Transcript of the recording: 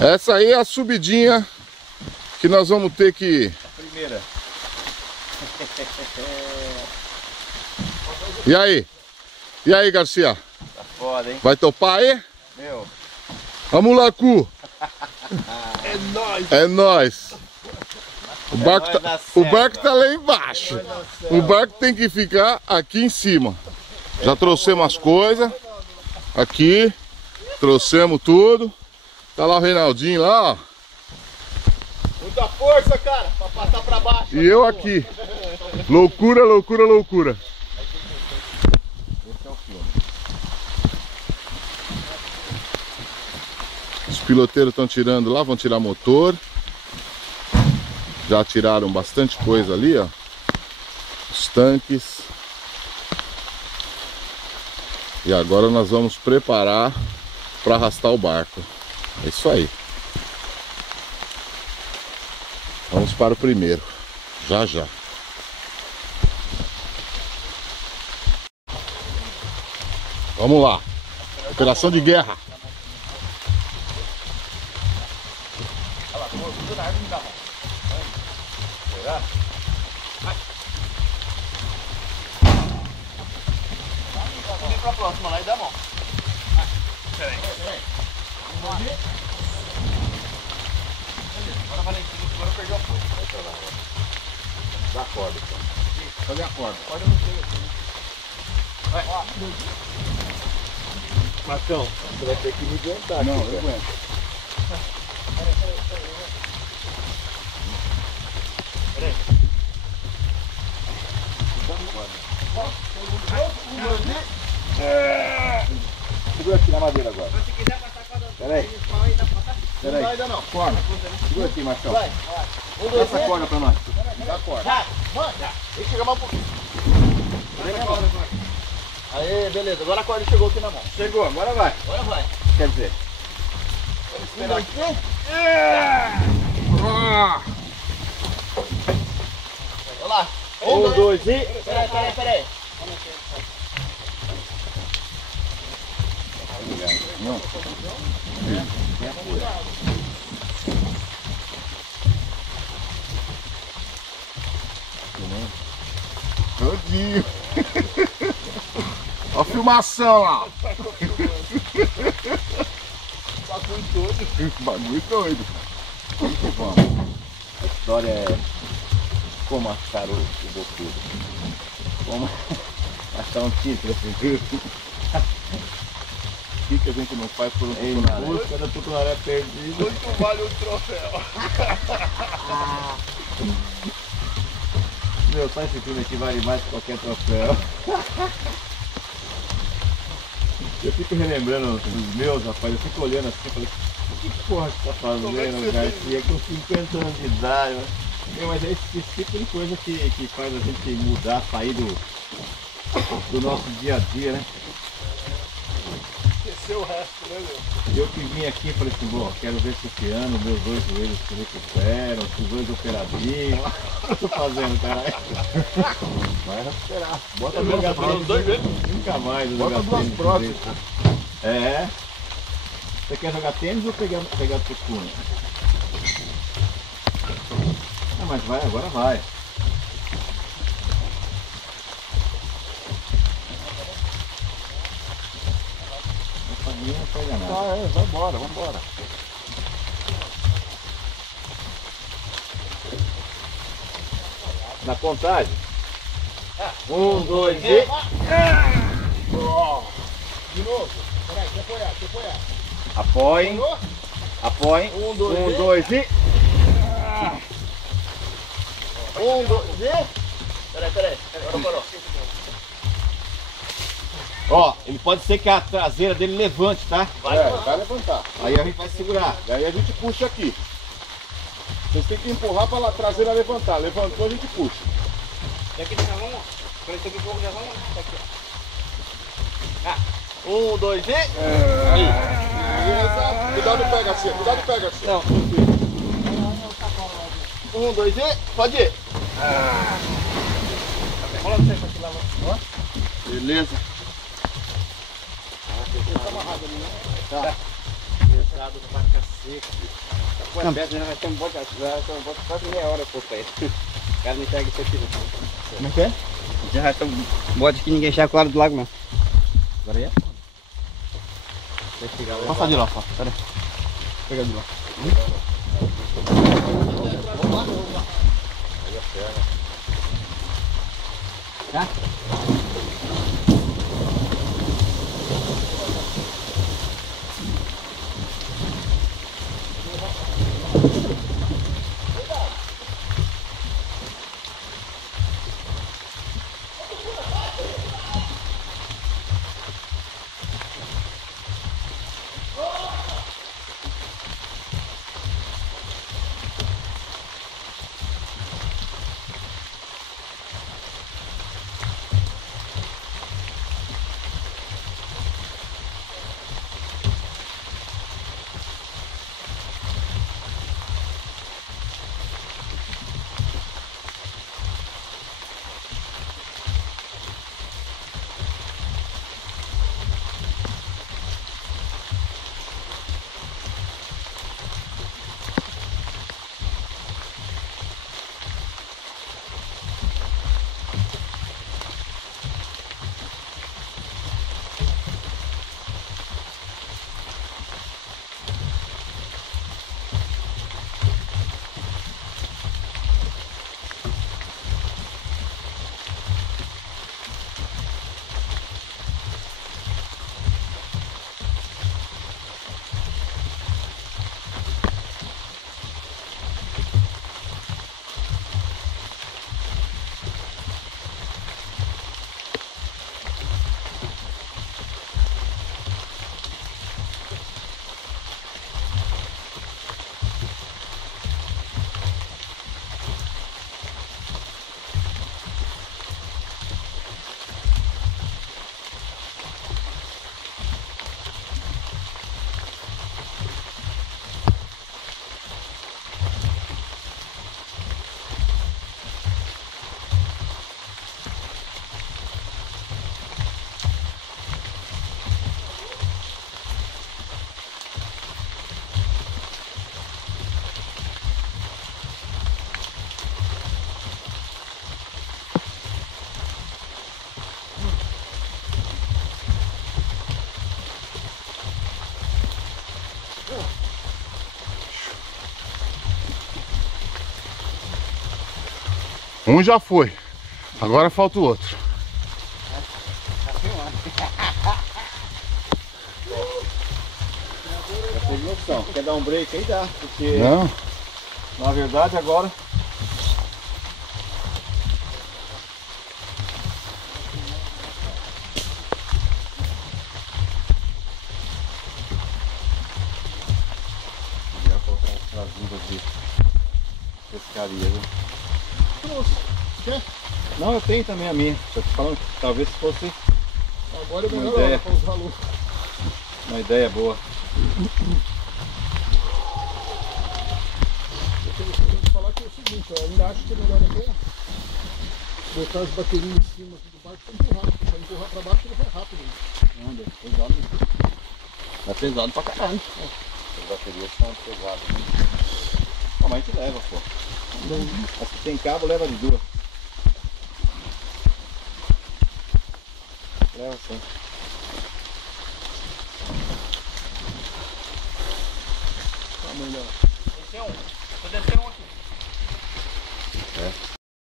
Essa aí é a subidinha que nós vamos ter que... A primeira. E aí? E aí, Garcia? Tá foda, hein? Vai topar aí? Meu. Vamos lá, cu! É nóis! É nóis! O barco tá lá embaixo. O barco tem que ficar aqui em cima. Já trouxemos as coisas. Aqui. Trouxemos tudo. Tá lá o Reinaldinho lá, ó. Muita força, cara, pra passar pra baixo. E eu aqui. Loucura, loucura, loucura. Esse é o filme. Os piloteiros estão tirando lá, vão tirar motor. Já tiraram bastante coisa ali, ó. Os tanques. E agora nós vamos preparar para arrastar o barco. É isso aí. Vamos para o primeiro. Já já. Vamos lá. Operação de guerra. Vem pra próxima lá e dá a mão. Peraí. Agora Valentim, agora perdeu o apoio. Vai pra lá. Dá a corda, então. Cadê a corda? Corda não sei. Vai. Marcão, você vai ter que me aguentar. Não, aqui, eu aguento. Peraí. Segura aqui na madeira agora. Se quiser passar com a Peraí. Não vai ainda não. Corda. Segura aqui, Marcão. Vai. Dá essa corda pra nós. Dá a corda. Já, manda. Tem que chegar mais um pouquinho. Aê, beleza. Agora a corda chegou aqui na mão. Chegou, agora vai. Agora vai. Quer dizer, Vamos esperar aqui. Olha lá. 1, 2 e... Peraí. Não. Todinho. Olha a filmação lá. Bagulho todo. Bagulho doido. Vamos. A história é como achar o bocudo. Como achar um título assim. O que a gente não faz por um Em tucunaré? busca da tucunaré perdida. Muito vale o troféu. Meu, só esse filme aqui vale mais que qualquer troféu. Eu fico relembrando dos meus, rapaz, eu fico olhando assim e falei, que porra que tá fazendo, Garcia, com 50 anos de idade, né? Mas é esse tipo de coisa que faz a gente mudar, sair do nosso dia a dia, né? Esqueceu o resto, né, meu? Eu que vim aqui e falei assim, bom, quero ver se esse ano meus dois joelhos se recuperam, os dois operadinhos. O que eu tô fazendo, caralho? Vai recuperar. Bota duas próteses. Nunca mais. Bota duas próteses. É. Você quer jogar tênis ou pegar tecuna? Ah, mas vai, agora vai. Não pega nada. Ah, é, vai embora, vamos embora. Na contagem? 1, 2 e... De novo. Peraí, deixa eu apoiar. Apoiem. Apoiem. 1, 2 1, 2 e... 1, 2 e... Peraí. Agora parou. Ó, ele pode ser que a traseira dele levante, tá? Vai levantar. Aí a gente vai segurar. Daí a gente puxa aqui. Vocês têm que empurrar para a traseira levantar. Levantou, a gente puxa. Daqui já vamos, 40 e pouco já vamos. Aqui, ó. 1, 2 e... Beleza. Cuidado no pé, Garcia. Cuidado no pé, Garcia. Não, 1, 2 e... Pode ir. Rola no centro aqui lá. Beleza. Tá amarrado ali, né? Tá. Pesado pra cacete. Põe a pedra, nós temos bote quase meia hora por pé. O cara não enxerga isso aqui. Como é que é? Já arrasta um bote que ninguém enxerga claro do lago, não. Agora é? Passa de lá, só. Pera aí. Pega de lá. Tá? Um já foi. Agora falta o outro. Tá filmando. Já teve noção. Quer dar um break aí? Dá. Porque Não. na verdade agora de pescaria, viu? Quer? Não, eu tenho também a minha. Só te falando que talvez fosse Agora é Uma melhor ideia. para usar a luz. uma ideia boa. Eu tenho que falar que é o seguinte, ó, eu ainda acho que é melhor até botar as baterias em cima aqui do barco para empurrar. Para empurrar para baixo ele vai rápido. Anda, pesado. Tá pesado pra caralho. As baterias são pesadas. Não, mas a gente leva, pô. As que tem cabo, leva de duas. Leva sim. Tamanho dela. Desceu um. Tô descendo